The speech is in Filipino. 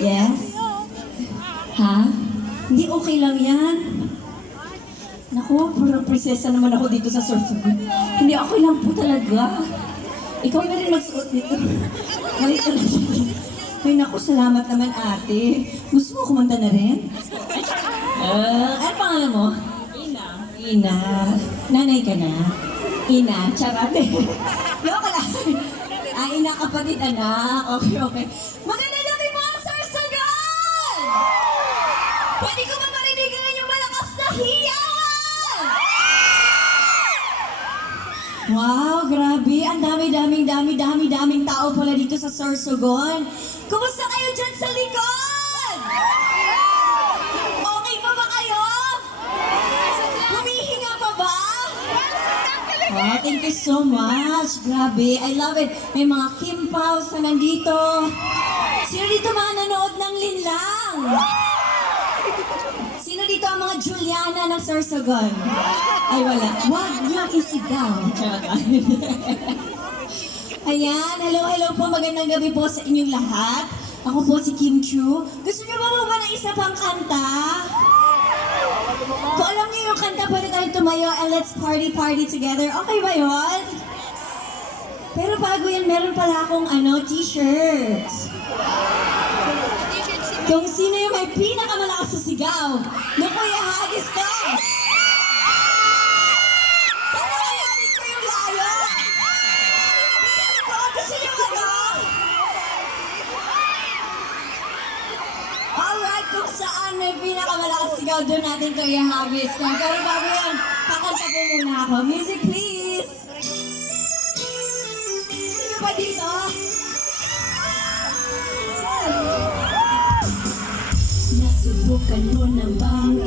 Yes? Ha? Hindi okay lang yan. Naku, parang prinsesa naman ako dito sa Sorsogon. Hindi, okay lang po talaga. Ikaw na rin magsuot nito. Ay, talaga. Ay, naku, salamat naman ate. Gusto mo kumanta na rin? Ano pangalan mo? Ina. Ina. Nanay ka na? Ina, charot eh. Loko lang. Ina kapatid anak. Okay, okay. Magandang gabi mga Sorsogon! Pwede ko ba marinigan yung malakas na hiyawan? Wow, grabe. Ang dami-daming tao pala dito sa Sorsogon. Kumusta kayo dyan sa likod? Okay pa ba kayo? Humihinga pa ba? Wow, thank you so much. Grabe, I love it. May mga Kim Paus na nandito. Sino dito mga nanood ng Linlang? Sino dito ang mga Juliana ng Sorsogon? Ay, wala. Huwag niyo isigaw. Ayan, hello po. Magandang gabi po sa inyong lahat. Ako po si Kim Chu. Gusto niyo ba ng isa pang kanta? Kung alam niyo yung kanta, pwede tayong tumayo and let's party together. Okay ba yun? Pero bago yan, meron pala akong t-shirt. Kung sino yung may pinakamalakas sa sigaw, na Kuya Hagis to. Sana kayanin ko yung layo. Gusto niyo Alright, kung saan may pinakamalakas sigaw, doon natin Kuya Hagis ko. Pero bago yan, kakanta po muna ako. Music please! Sino ba dito? Nasubukan mo na bang